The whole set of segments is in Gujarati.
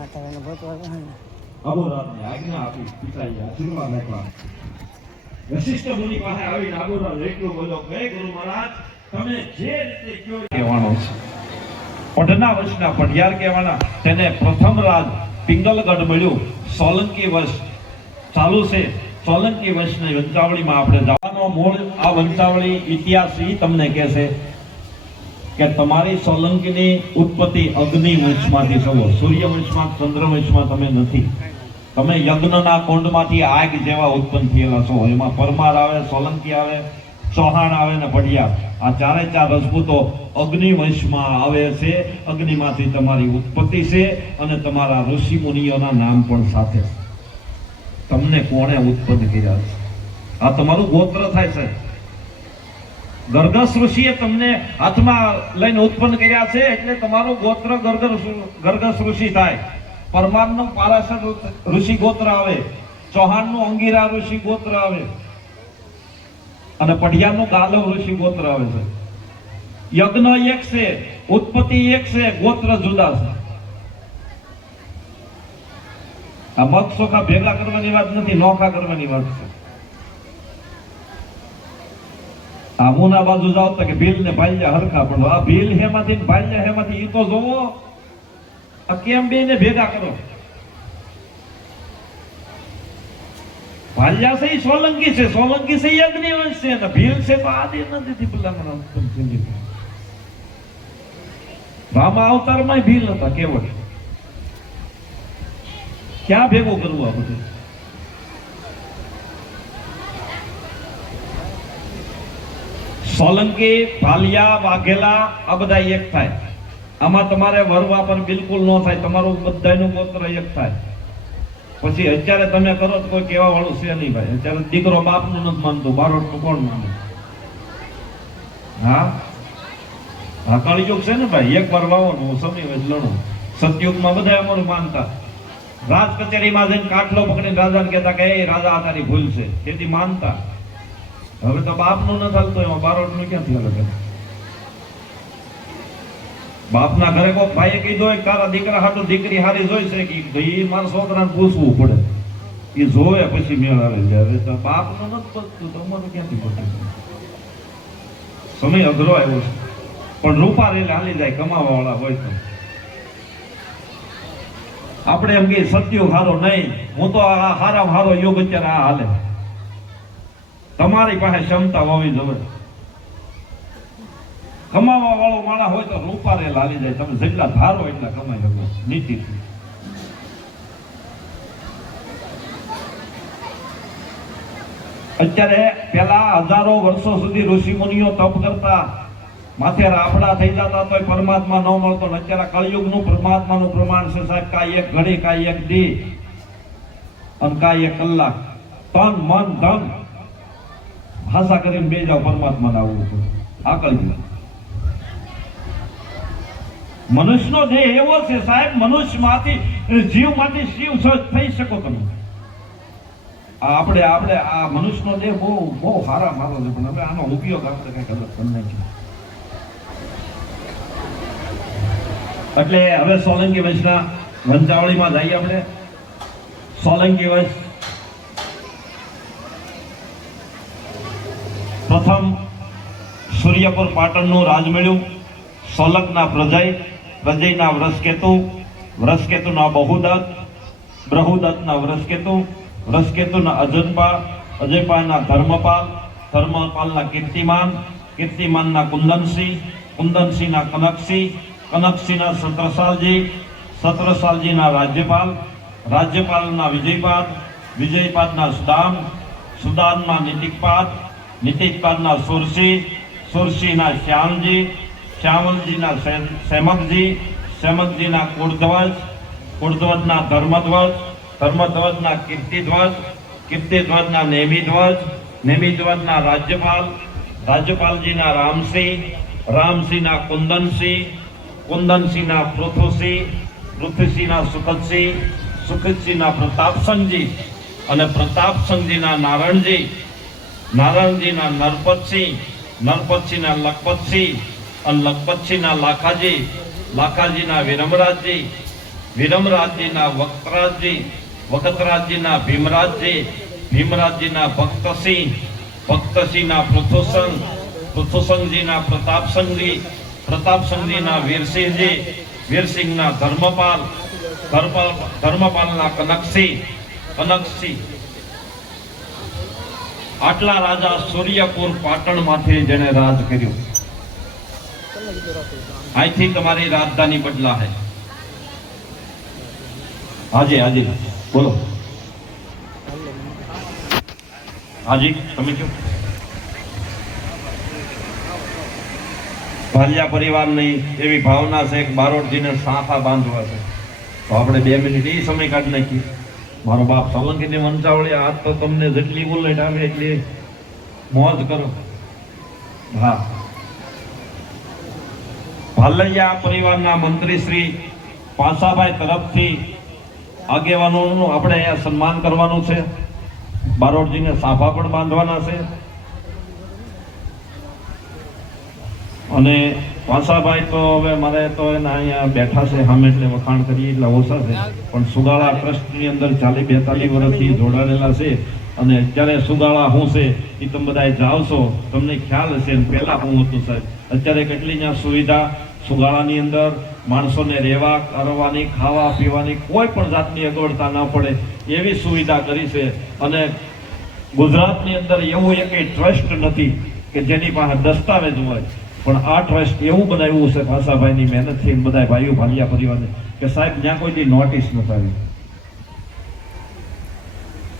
માતાજીને ગોતવા અબોરાને આજ્ઞા આપી પિતાએ આશીર્વાદ આપ્યા. વશિષ્ઠ મુનિ પાસે આવીને અબોરા એટલું બોલ્યો કે ગુરુ મહારાજ તમે જે રીતે કયો કહેવાનો છે. પઢના વંશના પઢિયાર કહેવાના તેને પ્રથમ રાજ પિંગલગઢ મળ્યું. સોલંકી વંશ ચાલુ છે. સોલંકી વંશની વંચાવળીમાં આપણે જવાનો મૂળ આ વંચાવળી ઇતિહાસ ઈ તમને કહેશે કે તમારી સોલંકીની ઉત્પત્તિ અગ્નિ વંશમાંથી થયો. સૂર્ય વંશમાં ચંદ્ર વંશમાં તમે નથી. તમે યજ્ઞના કુંડમાંથી આગ જેવા ઉત્પન્ન થયેલા છો. એમાં પરમાર આવે, સોલંકી આવે, ચૌહાણ આવે ને પઢિયાર. આ ચારે ચાર રજપૂતો અગ્નિ વંશમાં આવે છે. અગ્નિમાંથી તમારી ઉત્પત્તિ છે અને તમારા ઋષિ મુનિઓના નામ પણ સાથે. તમને કોણે ઉત્પન્ન કર્યા છે? આ તમારું ગોત્ર થાય છે. ગર્ગસ ઋષિએ તમને હાથમાં લઈને ઉત્પન્ન કર્યા છે એટલે તમારું ગોત્ર ગર્ગસ ઋષિ થાય. પરમારનું પારાશર ઋષિ ગોત્ર આવે, ચૌહાણનું અંગીરા ઋષિ ગોત્ર આવે અને પઢિયારનું ગાલવ ઋષિ ગોત્ર આવે છે. યજ્ઞ એક છે, ઉત્પત્તિ એક છે, ગોત્ર જુદા છે. આ મત સોખા ભેગા કરવાની વાત નથી, નોખા કરવાની વાત છે. આમુના બાજુ જાવ તો કે ભીલ ને ભાલ્યા હરખા, પણ આ ભીલ હેમાંથી ને ભાલ્યા હેમાંથી ઈ તો જોવો. આ કેમ બે ને ભેગા કરો? ભાલ્યા છે સોલંકી છે, સોલંકી છે અગ્નિવંશ છે, અને ભીલ છે તો આદિ નથી ભલામણ. રામા અવતારમાં ભીલ હતા કેવળ. ક્યાં ભેગું કરવું આ બધું? સોલંકી, ભાલિયા, વાઘેલા આ બધા એક થાય. આમાં તમારે વરવા પર બિલકુલ ન થાય. તમારું બધાનું ગોત્ર એક થાય. પછી અત્યારે તમે કરો તો કોઈ કહેવા વાળું છે નહીં ભાઈ. અત્યારે દીકરો બાપનું નથી માનતું, બારોટનું કોણ માને? હા હા, કળિયુગ છે ને ભાઈ. એક વાર વાવવાનું સમય લણું. સતયુગમાં બધા અમારું માનતા. રાજ કચેરીમાં જઈને કાટલો પકડીને રાજાને કહેતા કે એ રાજા આ તારી ભૂલ છે, તેથી માનતા. હવે તો બાપનું ન ચાલતું, એમાં બારોટનું ક્યાંથી અલગ? બાપના ઘરે કોઈ ભાઈએ કીધું કે તારા દીકરા હાટુ દીકરી હારી જોઈ છે કે ભાઈ મારા છોકરાને પૂછવું પડે. એ જોવે પછી મેળ આવે. હવે તો બાપનું નથી પતતું, તમારું ક્યાંથી પતે? સમય અઘરો આવ્યો છે, પણ રૂપા રેલે હાલી જાય કમાવા વાળા હોય તો. આપણે એમ કે સત્યુગ હારો નહીં, હું તો આ હારામાં હારો યુગ અત્યારે આ હાલે. તમારી પાસે ક્ષમતા હોવી જોઈએ. કમાવા વાળો માણસ હોય તો રૂપા રેલ હાલી જાય. તમે જેટલા ધારો એટલા કમાઈ શકો નીતિથી. અત્યારે પેલા હજારો વર્ષો સુધી ઋષિ મુનિઓ તપ કરતા, માથે રાફડા થઈ જતા તોય પરમાત્મા ન મળતો. અત્યારે કળિયુગનું પરમાત્માનું પ્રમાણ છે સાહેબ. કાંઈ એક ઘડી, કાંઈ એક દી અને કાંઈ એક કલાક. તન મન ધન ભાષા કરીને બે જાવ પરમાત્માને આવવું પડે. આ કળિયુગ. મનુષ્યનો દેહ એવો છે સાહેબ, મનુષ્યમાંથી જીવમાંથી શિવ થઈ શકો તમે. આપણે આ મનુષ્યનો દેહ બહુ સારા મારો છે, પણ હવે આનો ઉપયોગ આપણે કઈક અલગ કરી નાખીએ. એટલે હવે સોલંકી વંશના વંચાવળીમાં જઈએ આપણે. સોલંકી વંશ પ્રથમ સૂર્યપુર પાટણનું રાજ મળ્યું. સોલંકના પ્રજયના વ્રસકેતુના બહુદત્ત, બહુદત્તના વ્રસકેતુના અજયપાના ધર્મપાલના કીર્તિમાનના કુંદનસિંહના કનકસિંહના સત્રસાલજીના રાજ્યપાલના વિજયપાદના સુદાનના નીતિકપાદના સુરસિંહના શ્યામલજીના સેમકજીના કુળધ્વજના ધર્મધ્વજના કીર્તિધ્વજના નેમિધ્વજના રાજ્યપાલજીના રામસિંહના કુંદનસિંહના પૃથ્વીસિંહના સુખદસિંહના પ્રતાપસંગજી અને પ્રતાપસંગજીના નારાયણજીના નરપતસિંહના લખપતસિંહ અને લખપતસિંહના લાખાજીના વિરમરાજજી વિરમરાજજીના વખતરાજજીના ભીમરાજજી, ભીમરાજજીના ભક્તસિંહ, ભક્તસિંહના પૃથુસંગજીના પ્રતાપસંગજી, પ્રતાપસંગજીના વીરસિંહજી, વીરસિંહના ધર્મપાલ, ધર્મપાલના કનકસિંહ. આટલા રાજા સૂર્યપુર પાટણમાંથી જેને રાજ કર્યું. અહીંથી તમારી રાજધાની બદલા है. હાજી બોલો. હાજી તમે કહો. ભાલિયા પરિવારની એવી ભાવના છે કે બારોટજીને સાફા બાંધવા છે, તો આપણે 2 મિનિટ એ સમય કાઢી નાખીએ. મારો બાપ સોલંકીની વંચાવળી, આજ તો તમને જેટલી બુલેટ આવે એટલી મોજ કરો. હા, ભાલૈયા પરિવારના મંત્રી શ્રી પાસાભાઈ તરફથી આગેવાનોનું આપણે અહીંયા સન્માન કરવાનું છે. બારોટજીને સાફા પણ બાંધવાના છે. અને પાસાભાઈ તો હવે મારે તો એના અહીંયા બેઠા છે સામે, એટલે વખાણ કરીએ એટલે ઓછા છે, પણ સુગાળા ટ્રસ્ટની અંદર 40-42 વર્ષથી જોડાયેલા છે. અને અત્યારે સુગાળા શું છે એ તમે બધા જાઓ છો, તમને ખ્યાલ હશે. પહેલા શું હતું સાહેબ, અત્યારે કેટલી ત્યાં સુવિધા સુગાળાની અંદર માણસોને રહેવા કરવાની, ખાવા પીવાની કોઈ પણ જાતની અગવડતા ન પડે એવી સુવિધા કરી છે. અને ગુજરાતની અંદર એવું એક ટ્રસ્ટ નથી કે જેની પાસે દસ્તાવેજ હોય, પણ આ ટ્રસ્ટ એવું બનાવ્યું છે પાસાભાઈની મહેનતથી બધા ભાઈઓ ભાલિયા પરિવારને કે સાહેબ ત્યાં કોઈ નોટિસ નથી આવી.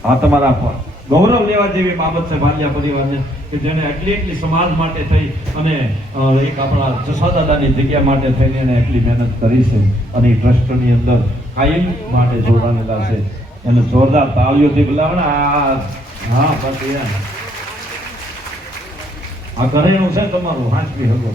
આ તમારા ગૌરવ લેવા જેવી બાબત છે ભાલિયા પરિવારને કે જેને એટલી સમાજ માટે થઈ અને એક આપણા જસાદાદાની જગ્યા માટે થઈને એને એટલી મહેનત કરી છે. અને એ ટ્રસ્ટની અંદર કાયમ માટે જોડાયેલા છે. એને જોરદાર તાળીઓથી બોલાવવાના. હા બસ આ ઘરેનું છે તમારું, હાંચવી હગો.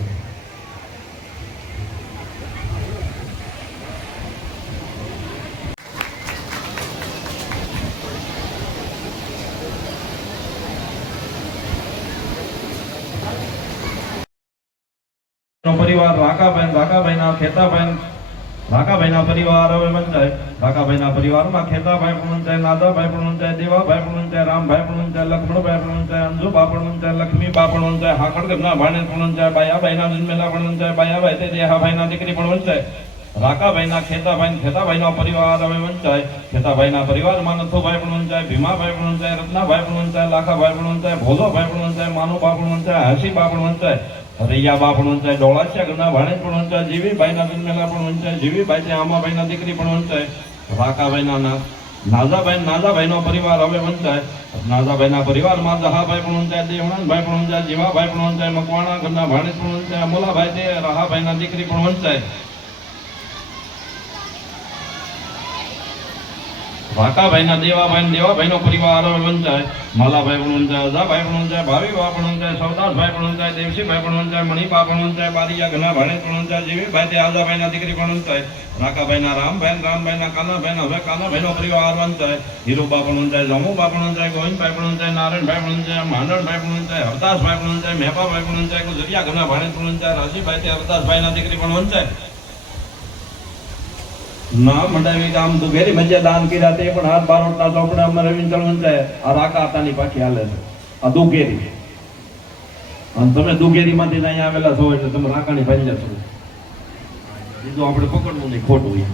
પરિવાર રાકાભાઈના પરિવાર હવે વંચાય. રાકાભાઈના પરિવારમાં ખેતાભાઈ પણ વંચાય, નાદાભાઈ પણ વંચાય, દેવાભાઈ પણ વંચાય, રામભાઈ પણ વંચાય, લક્ષ્મણભાઈ પણ વંચાય, અંજુબા પણ વંચાય, લક્ષ્મીબા પણ વંચાય, હાકડગરના ભાણે પણ વંચાય, બાયાભાઈના જન્મેલા પણ વંચાય, બાયાભાઈ તે દેહાભાઈના દીકરી પણ વંચાય. રાકાભાઈના ખેતાભાઈનો પરિવાર હવે વંચાય. ખેતાભાઈના પરિવારમાં નથુભાઈ પણ વંચાય, ભીમાભાઈ પણ વંચાય, રત્નાભાઈ પણ વંચાય, લાખાભાઈ પણ વંચાય, ભોલોભાઈ પણ વંચાય, માનુબા પણ વંચાય, હાસીબા પણ વંચાય, રૈયાબા પણ વંચાય, ડોળાસિયા ઘરના ભાણે પણ વંચાય, જીવીભાઈના જન્મેલા પણ વંચાય, જીવીભાઈ આમાભાઈના દીકરી પણ વંચાય. રાકાભાઈના નાજાભાઈનો પરિવાર હવે વંચાય. નાજાભાઈના પરિવારમાં જહાભાઈ પણ વંચાય, દેવણાભાઈ પણ વંચાય, જીવાભાઈ પણ વંચાય, મકવાણા ઘરના ભાણે પણ વંચાય, અમોલાભાઈ તે રાહાભાઈના દીકરી પણ વંચાય. વાકાભાઈના દેવાભાઈનો પરિવાર હવે વંચાય. માલાભાઈ પણ વંચાય, અજાભાઈ પણ વંચાય, ભાવીબા પણ વંચાય, સૌદાસભાઈ પણ વંચાય, દેવસીભાઈ પણ વંચાય, મણિબા પણ વંચાય, બારિયા ઘના ભાણે પણ વંચાય, જીવીભાઈ તે આજાભાઈના દીકરી પણ વંચાય. રાકાભાઈના રામભાઈના કાનાભાઈના હવે કાનાભાઈનો પરિવાર વંચાય. હીરુબા પણ વંચાય, જમુબા પણ વંચાય, ગોવિંદભાઈ પણ વંચાય, નારાયણભાઈ પણ વંચાય, માંડણભાઈ પણ વંચાય, હરદાસભાઈ પણ વંચાય, મેપાભાઈ પણ વંચાય, ગુજરિયા ઘના ભાણે પણ વંચાય, રાજીભાઈ તે હરદાસભાઈના દીકરી પણ વંચાય. ના મંડાવી ગામ દુઘેરી મજ્જા દાન કર્યા તે પણ હાથ બારોટના ચોપડે અમારે વિંચળ વંચાય. આ રાકા હતાની પાછી હાલે છે આ દુઘેરી. અને તમે દુઘેરીમાંથી અહીંયા આવેલા છો એટલે તમે રાકાની ભાઈ છો. બીજું આપણે પકડવું નહીં, ખોટું.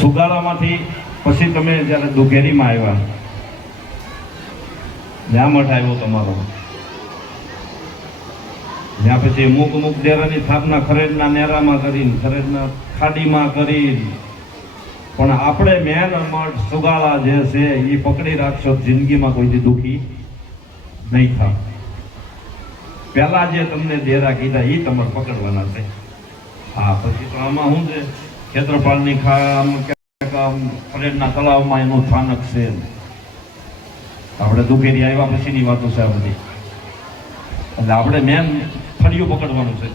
સુગાળામાંથી પછી તમે જ્યારે દુઘેરીમાં આવ્યા, જ્યાં મઠ આવ્યો તમારો, ત્યાં પછી અમુક ડેરાની સ્થાપના ખરેડના નેરામાં કરીને, ખરેડના ખાડીમાં કરીને, પણ આપણે મેન મઠ સુગાળા જે છે એ પકડી રાખશો જિંદગીમાં કોઈથી દુઃખી નહીં થાવ. પહેલા જે તમને ડેરા કીધા એ તમારે પકડવાના છે. હા પછી તો આમાં શું છે, ખેતરપાળની ખરેડના તળાવમાં એનું સ્થાનક છે. આપણે દુઘેરી આવ્યા પછીની વાતો છે આ બધી. એટલે આપણે મેન ફળિયું પકડવાનું છે.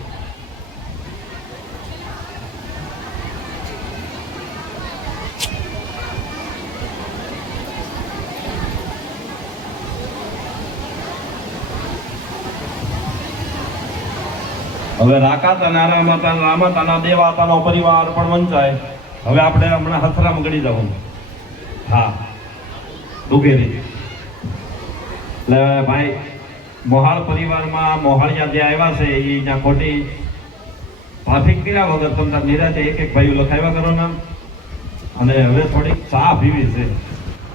હવે રાકાત અને રામાતાના દેવાતાનો પરિવાર પણ વંચાય. હવે આપણે હમણાં હથરામાં ગળી જવાનું. હા, દુઘેરી એટલે ભાઈ મોહાળ પરિવારમાં મોહાળિયા જે આવ્યા છે એ જ્યાં ખોટી ટ્રાફિક કર્યા વગર તમને નિરાતે એક એક ભાઈઓ લખાવ્યા કરો નામ. અને હવે થોડીક ચા પીવી છે.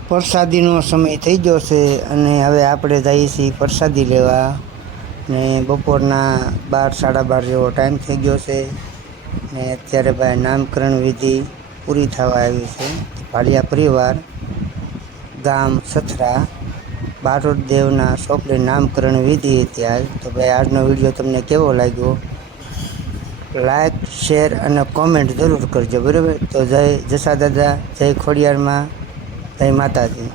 પ્રસાદીનો સમય થઈ ગયો છે અને હવે આપણે જઈએ છીએ પ્રસાદી લેવા. ને બપોરના 12 સાડા 12 જેવો ટાઈમ થઈ ગયો છે ને અત્યારે ભાઈ નામકરણ વિધિ પૂરી થવા આવી છે. ભાલિયા પરિવાર ગામ સથરા બારોટ દેવના સોપલી નામકરણ વિધિ હતી આજ. તો ભાઈ આજનો વિડીયો તમને કેવો લાગ્યો લાઈક શેર અને કોમેન્ટ જરૂર કરજો, બરાબર. તો જય જસા દાદા, જય ખોડિયારમાં, જય માતાજી.